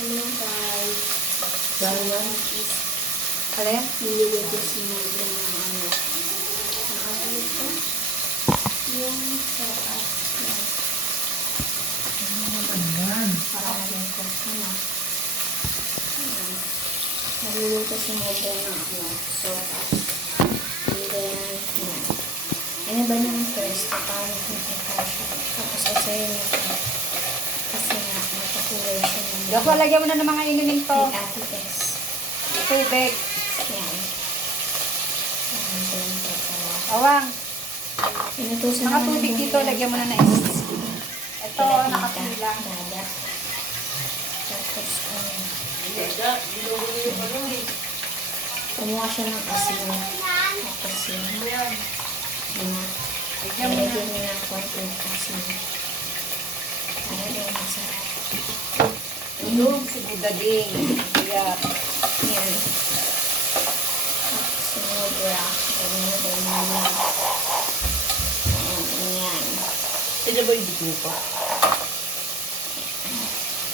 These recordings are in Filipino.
Ano yung guys? Ganyan. Ano yan? Nililito si Mildred ng ano. Ano ito? Yung sopas. Yan. Ano naman yan? Para natin ko. Ano? Nililito si Mildred ng ano. Sopas. And then, yan. Ano ba naman first? Paano nakikita siya? Tapos isayin niya ito. Kasi nga, nakakulay siya ng... Gako, lagyan mo na ng mga inumin to. Kay Ate Tess. Tubig. Yan. Yan, then, pagkawa. Awang. Inutusan Mga tubig dito, lagyan mo na na is. Ito, nakapila. Dada. Tapos, kumuha siya ng asin. Tapos yun. Yan. Lagyan mo na. Nilagyan niya ng konting asin. Para daw masarap. Ilog si budading. Kaya, Yan. Sinubra. Ganyan. Yan. sila ba yung dito?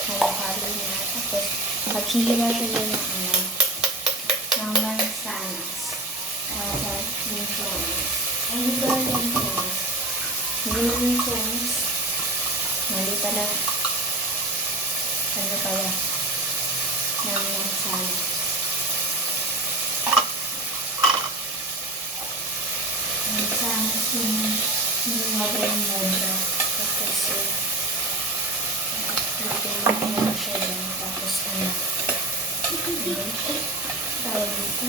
Halo-halo niya. Tapos, maghihila siya ng ano, ng mansanas. Sa linsones. Ay, hindi ko lang linsones. Linsones. Mali pala. Ano pala? Ng mansanas. Mansanas yung mabay-mabra. Tapos yun. Natin mo siya dyan. Tapos ano. Tawag dito.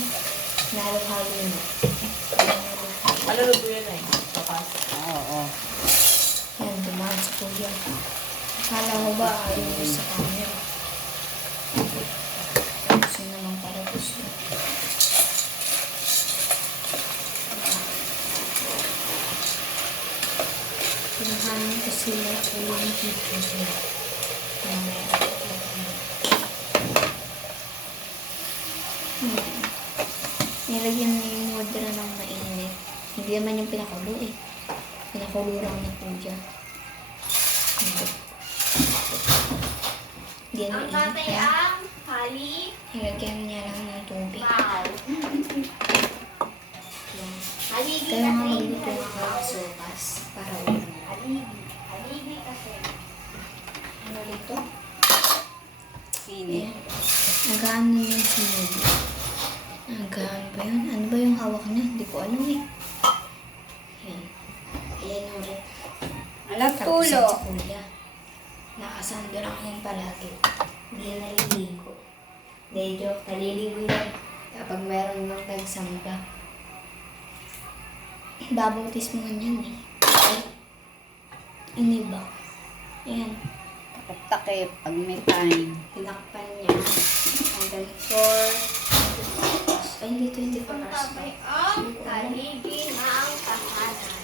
Nalo-halo na. Maluluto yan eh. Papas. Oo. Yan, dumaan sa kuya. Akala ko ba ayaw mo sa camera? Tapos yun naman para gusto. Pinahanin ko sila o yung picture nila. Mamaya. Nilagyan na yung mudra ng mainit. Hindi naman yung pinakulo eh. Pinakulo lang ni Kuya. Hindi na mainit yan. Hali. Nilagyan niya lang ng tubig. Wow. Yan. Haligi Kaya nga kasi. magluto ako ng sopas para ulam. Haligi. Haligi kasi. Ano dito? Sini. Ayan. Nagaano yung sinod. Nagaano ba yun? Ano ba yung hawak niya? Hindi ko alam eh. Yan. Ayan yung rep. Alam Tapos tulo. yan sa kuya. Nakasando lang yan palagi. Hindi na naliligo. Hindi, joke. Naliligo yan. Kapag meron ng tagsamba. Babautis mo yan eh. Ano ba? Ayan. Takip pag may time. Tinakpan niya. Hanggang 4. Ay, hindi 24 hours pa. Ang haligi ng tahanan.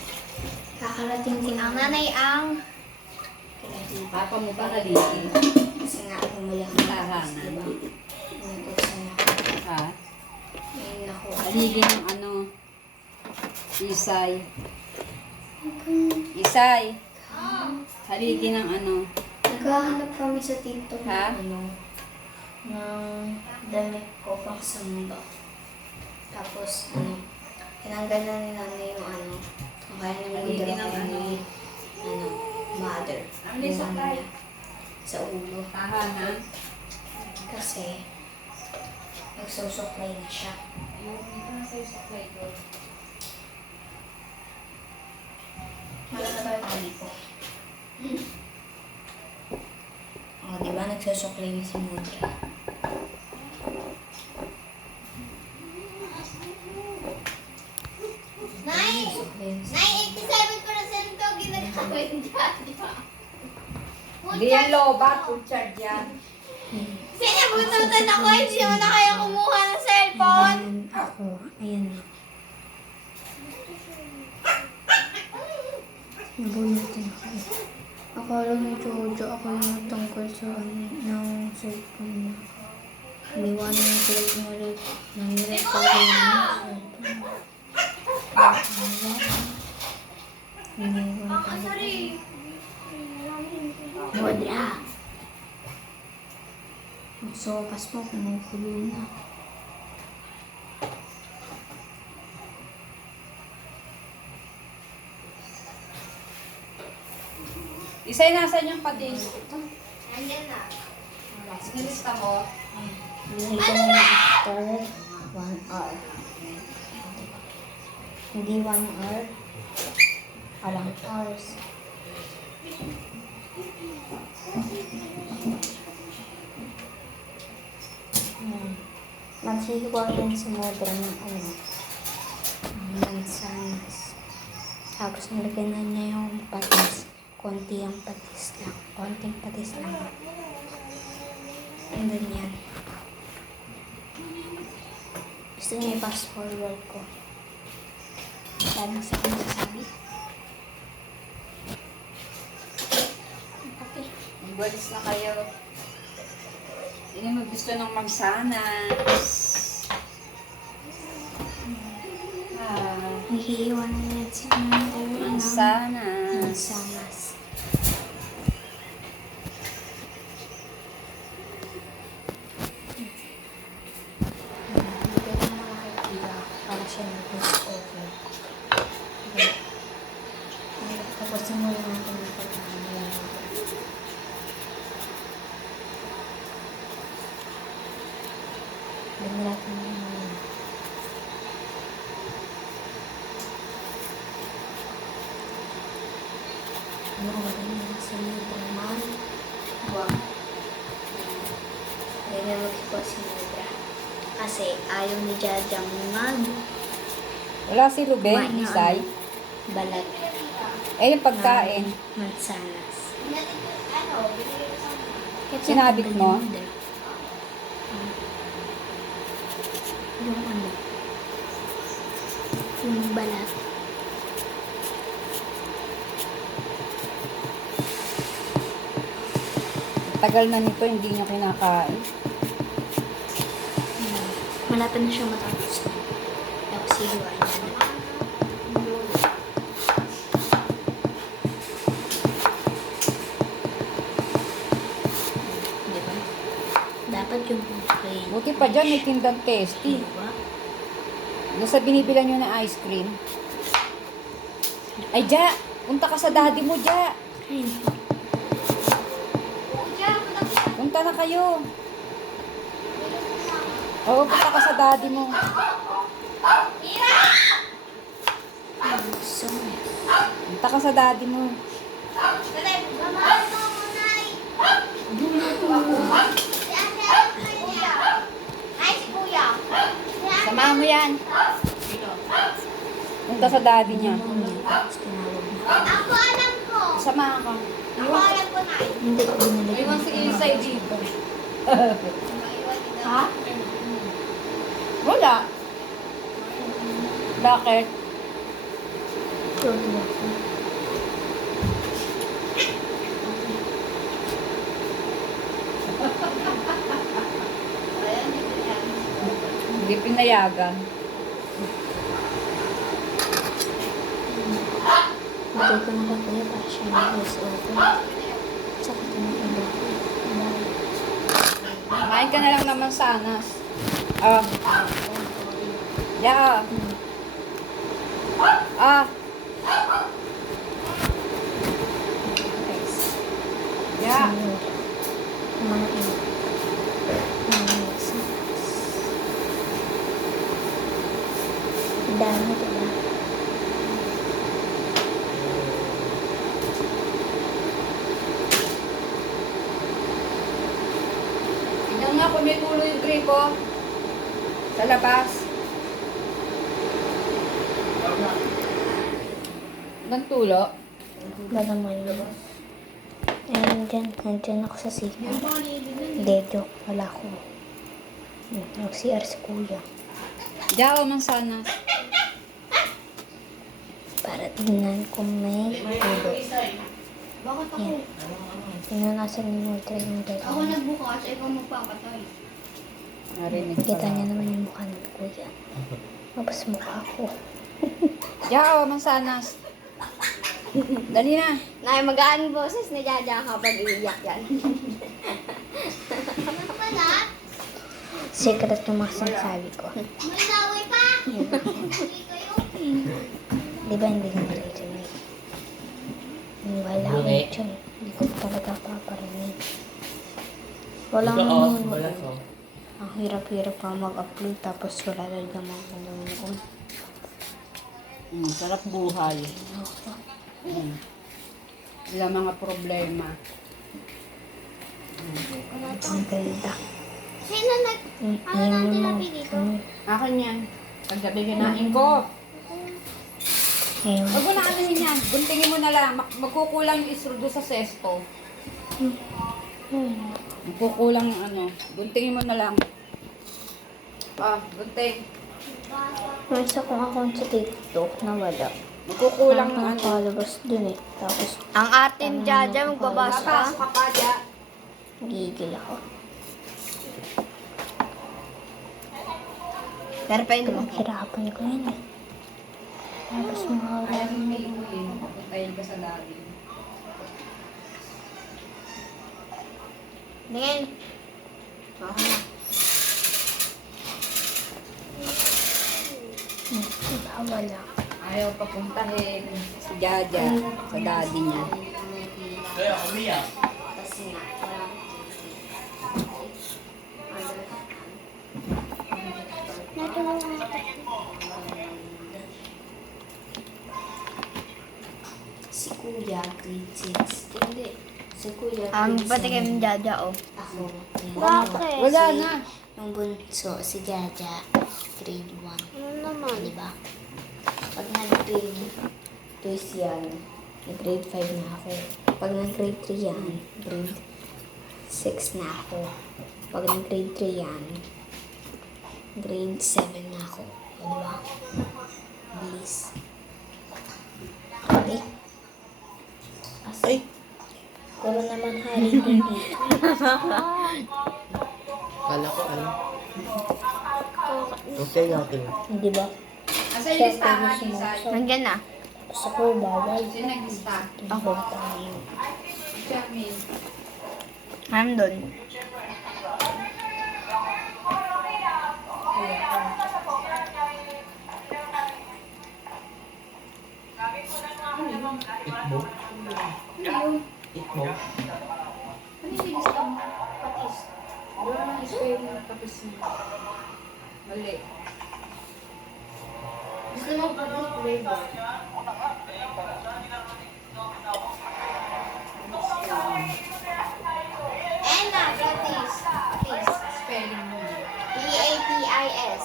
Kakarating ko Ang lang. nanay ang Papa mo ba haligi? Kasi nga bumalik ang Tahanan. diba? Inutusan ako. Ha? Ngayon ako. Haligi ng ano? Isay. Isay. Haligi ng ano? Naghahanap kami sa TikTok Ha? ng ano, ng damit ko pang samba. Tapos, ano, tinanggal na ni nanay yung ano, kung kaya naman Haligi mudra ng kaya ano? ni, ano, mother. Ang Yung lisa ano tayo. niya, sa ulo. Tahanan. Kasi, nagsusuklay na siya. Wala na ba yung tali ko? O, di ba? Nagsusuklay na si Mudra. Nay! Nagsusuklay na si Nay, 87% ko ginagamit dyan. Hindi yan lobat. Puchard yan. Sinabututan ako, hindi mo na kaya kumuha ng cellphone. Ayan ako. Ayan na. Nabunutin ako. Akala ni Jojo ako yung natanggal sa ng cellphone niya. Iniwanan yung cellphone ulit. Nangirit ko rin yung cellphone. Iniwan ko ulit. Mudra. Sopas mo, kumukulo na. Isay, nasan yung patis? Nandiyan na. Nilista mo? Hindi ko na after 1 hour. Hindi 1 hour. Alang hours. Maghihiwa yan si Modra ng mansanas. Tapos nilagyan na niya yung patis. Konti ang patis lang. Konting patis lang. And then yan. Gusto niya i-fast forward ko. Dahil sa akin sasabi. Okay. Magwalis na kayo. Hindi mo gusto ng mansanas. Nahihiwa na yan si Mother ng Mansanas. mansanas. Bigyan ko na nakikita para siya nag-push over. Tapos simulan natin yung pagkakamala. Bigyan natin yung Panoorin niya si Superman. Wow. Nilawag ko si Libra. Kasi ayaw ni Jajang Wala si Ruben, kumain ng Isay. balat Eh, yung pagkain. ng mansanas. Ano, binigay ko sa mga. Kaya Sinabit tinatanggal mo? ni Mother. Yung ano? Yung balat. Tagal na nito, hindi niya kinakain. Malapit na siya matapos. Tapos hihiwain niya na. Diba? Dapat yung plain. Buti pa dyan, may tindang tasty. Diba? Doon sa binibilan nyo ng ice cream. Ay, Ja! Punta ka sa daddy mo, Ja! Ayun. Punta na kayo. Oo, punta ka sa daddy mo. So nice. Punta ka sa daddy mo. Nanay, mamahal mo, Nanay. Si Ate, Kuya. Ay, si Kuya. Samahan mo yan. Punta sa daddy niya. Tapos tinawag na. Ako alam ko. Samahan ka. Ako alam ko, Nay. Hindi ko binalik. Iwan si Isay dito. Ha? Wala. Bakit? Tuwa ko. Hindi pinayagan. Bigay ko na kay Kuya para siya mag-voice over. Tsaka tinatanda ko. Kumain ka na lang naman sanas. Ah. Yeah. Ah. Yeah. Kumain. Dami, diba? Tignan nga kung may tulo yung gripo. Sa labas. Ibang tulo? Wala mo yun. Nandyan ako sa sika. Hindi, joke. Wala ko. Nag-CR si Kuya. Diyaw man sanas. Para tignan kung may tulo. Bakit ako? Yan. Tingnan nasa ni Walter yung Ako dalawa. nagbukas, ikaw magpapatay. Narinig Kita niya naman yung mukha ni Kuya. Tapos mukha ko. Diyaw man sanas. Dali na. Nay, magaan boses ni Jaja kapag iiyak yan. Ano ba, Nay? Secret yung mga sinasabi ko. May laway pa! Hindi kayo. Di ba hindi ko naririnig? Wala ko Bungi. yun. Hindi ko talaga paparinig. Walang Ito, nanonood. wala to. Ang hirap-hirap pa mag-upload tapos wala talaga mga nanonood. Sarap buhay. Wala mga problema. Ang ganda. Sino nag... Ano natin napili ko? Akin yan. Paggabi kinain ko. Ayun. Huwag mo na anuhin yan. Guntingin mo na lang. Magkukulang yung isrudo sa sesto. Magkukulang yung ano. Guntingin mo na lang. Gunting. May isa kong account sa TikTok na wala. Magkukulang yung Ang ano. followers dun eh. Tapos Ang ate ni Jaja magbabasa. Papasok ka pa dyan. gigil ako. Pero pa yun mo. Hirapan ko yun eh. Tapos mga Ayaw mo may iulin. Puntayin ka sa labi. Tingin. wala. Ayaw papuntahin si Jaja sa daddy niya. Kaya umiyak. Si Kuya, grade 6. Hindi. Si Kuya, Ang grade pati kami 7. Jaja, oh. Ako. Bakit? Wala na. Yung bunso, si Jaja, grade 1. Ano naman? Diba? Pag nag-grade 2 yan, nag-grade 5 na ako. Pag nag-grade 3 yan, grade 6 na ako. Pag nag-grade 3 yan, grade 7 na ako. O, diba? Bilis. Okay. Ay! Pero naman holiday dito. Kala ko ano. Okay natin. Di ba? Asa yung listahan, Isay? Nandiyan na. Sa ko, bawal. Sino naglista? Ako. Tayo. Jamin. Ano doon? Itbo. Itbo. Ano yung lista mo? Patis. Wala nang spell na tapos mo. Mali. Gusto mo pa ng flavor? Ena, Patis. Patis. Spelling mo. P-A-T-I-S.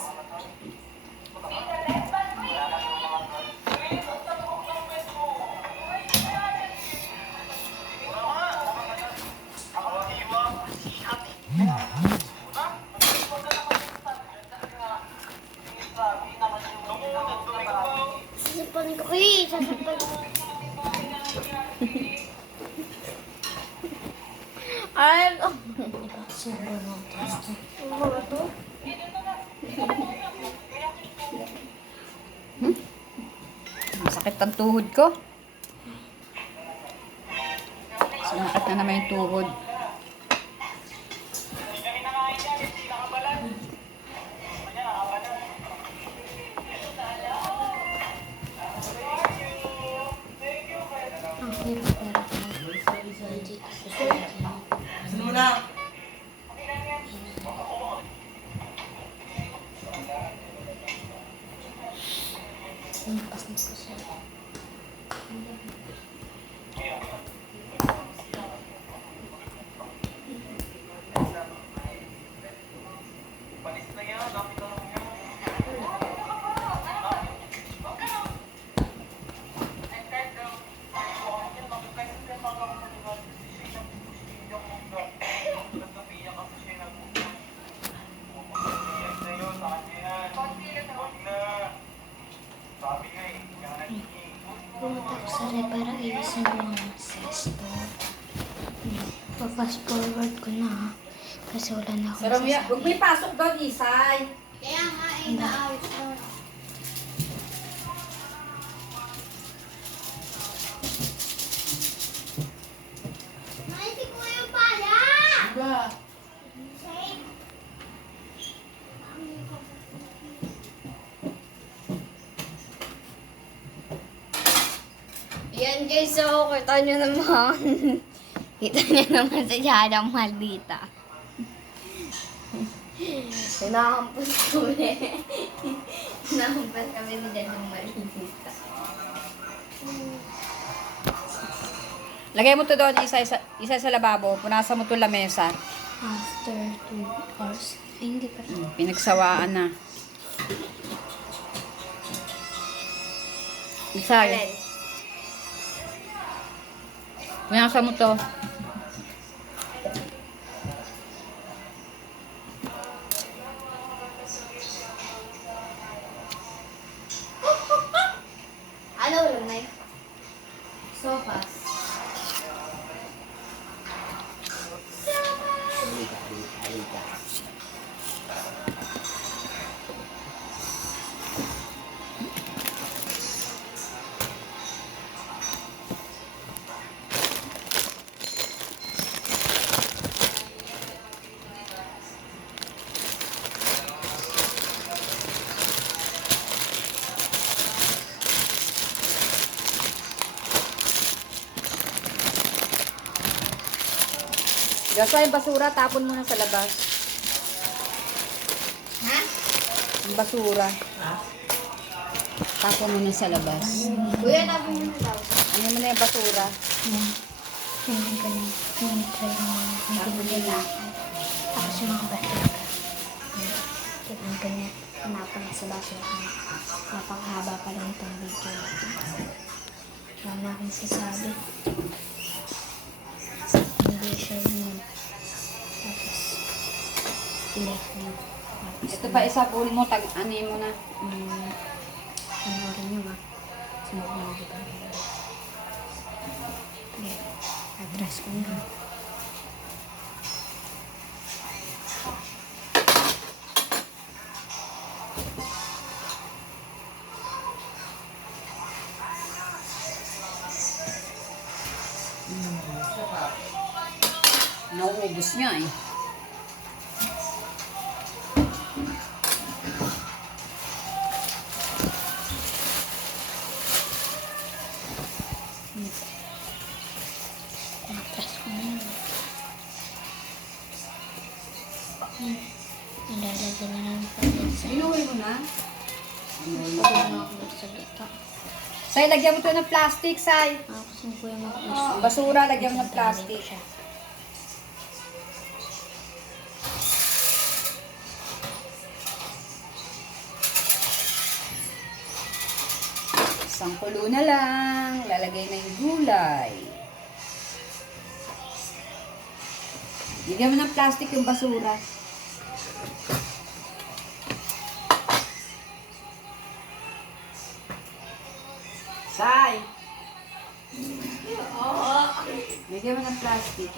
Sasapanin ko. Uy, sasapanin ko. Ay, Sobrang ng taste. ano to? Masakit ang tuhod ko. Sumakit na naman yung tuhod. Ang hirap-hirap ng dito sa Philippines. Sino mo na? Lampas na ko siya. Pumunta ko sa rep para ayusin yung mga sesto. Pa-fast forward ko na ha. Kasi wala na akong Sarang ya, huwag sasabi. may pasok doon, Isay. Kaya nga, inaawit ko. Ay, si Kuya pala! Diba? guys, so kita nyo naman. Kita nyo naman sa Jadang maldita. Nakakampas kami. Nakakampas kami ni Jadang maldita. Lagay mo to doon, isa sa lababo. Punasan mo to lamesa. After 2 hours. Ay, hindi pa rin. Pinagsawaan na. Isa. Alin? Punasan mo to. Ano ulam na yun? Sopas. Gasa yung basura, tapon mo na sa labas. Ha? Yung basura. Tapon mo na sa labas. Kuya, nabi mo na daw. Ano mo na yung basura? Hindi ka na. Hindi try mo. Hindi na. Tapos yung mga basura. Tignan ka niya. Hanapin na sa basura. Napakahaba pa lang itong video natin. Wala na akong sasabi. Hindi siya yun. Tapos, i-like mo. Tapos, Ito pa isa bowl mo, ano mo na. panoorin nyo ah. Sunod na ulit ang video. Okay. Address ko na. Nauubos niya eh. Address ko na yun. Nalalagyan na lang pa din sa Inuwi mo na. salita. Say, lagyan mo to ng plastic, Say. Kasi ko yung mag-post. Basura, lagyan mo ng plastic. siya. Isang kulo na lang. Lalagay na yung gulay. Lagyan mo ng plastic yung basura. Say! Lagyan mo ng plastic.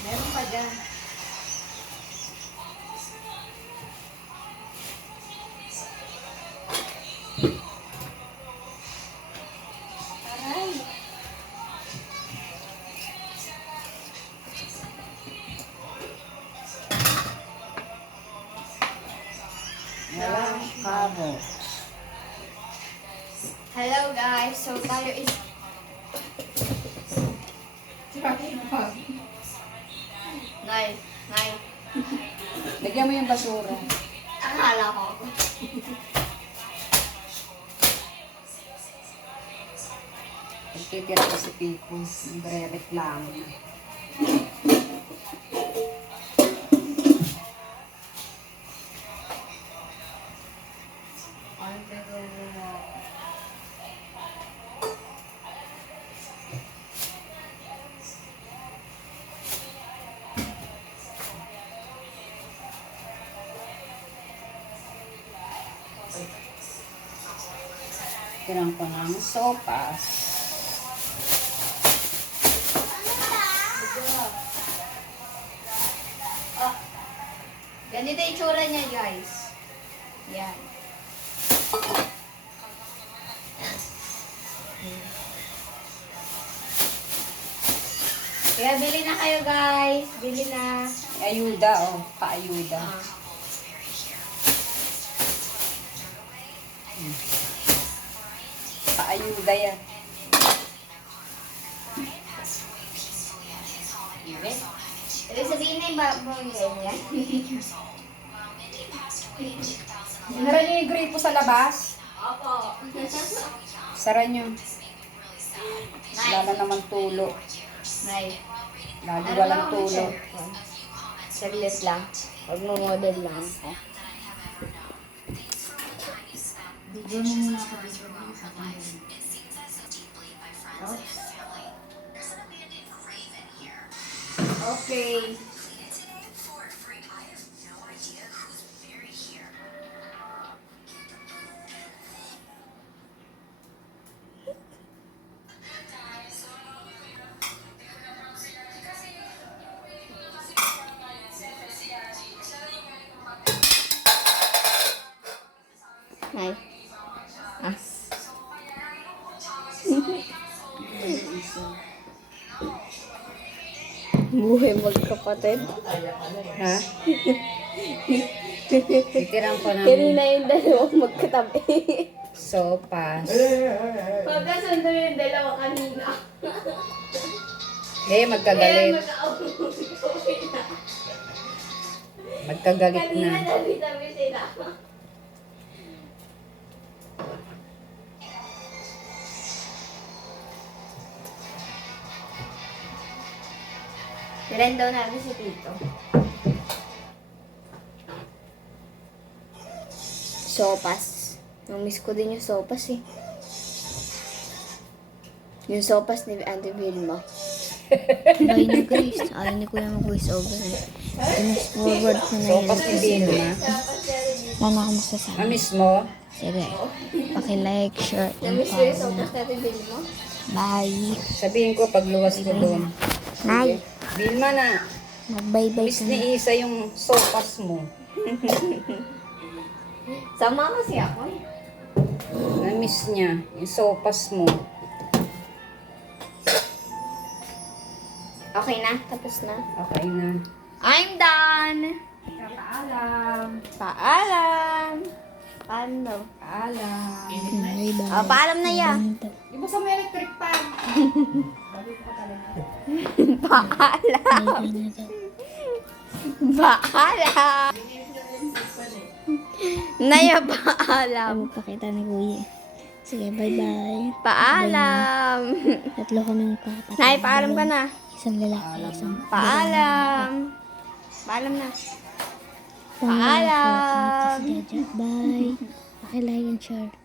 Meron pa dyan. Walang kamo. Hello guys, so tayo is... Nay, nay. Lagyan mo yung basura. Akala ko. Pagtitira ko si Pico. Nagre-reklamo na. Tirang ko ng sopas. Ganito yung itsura niya guys. Yan. Kaya bili na kayo guys. Bili na. Ayuda, oh. Paayuda. Paayuda yan. Ibig sabihin na yung baboy ganyan. Sinara niyo yung gripo sa labas? Opo. Sara niyo. Wala na naman tulo. Nay. Lagi walang tulo. Saglit lang. Pag-model lang ako. Video mo muna ako dito. Okay. Nay. Ah. Buhay magkapatid. Ha? Titiran ko namin Kanina yung dalawang magkatabi. sopas. Magkasundo yung dalawa kanina. Magkagalit. magka-away na. Magkagalit Kanina na. tabi-tabi sila. Tirahin daw natin si Tito. Sopas. Namiss ko din yung sopas eh. Yung sopas ni Auntie Vilma. Bay ni Grace. Ayaw ni Kuya mag-voice over eh. Finish forward ko na Sopas ni Vilma. Wala na ako masasabi. Amis mo? Sige. Paki-like, share, and follow. Bye. Sabihin ko pagluwas ko doon. Nay. Vilma na. Mag-bye-bye Miss ka na. ni Isa yung sopas mo. Sama kasi ako eh. Na-miss niya yung sopas mo. Okay na? Tapos na? Okay na. I'm done! Paalam. Paalam! Paalam daw. Paalam. Paalam na ya. Iba sa may electric pan. Paalam! Paalam! Naya, paalam. Pakita ni Kuya. Sige, bye-bye. Paalam! Tatlo kaming kapatid. Nay, paalam ka na. Isang lalaki, isang Paalam! Paalam na. Paalam! Paalam! Bye. Pakilike and share.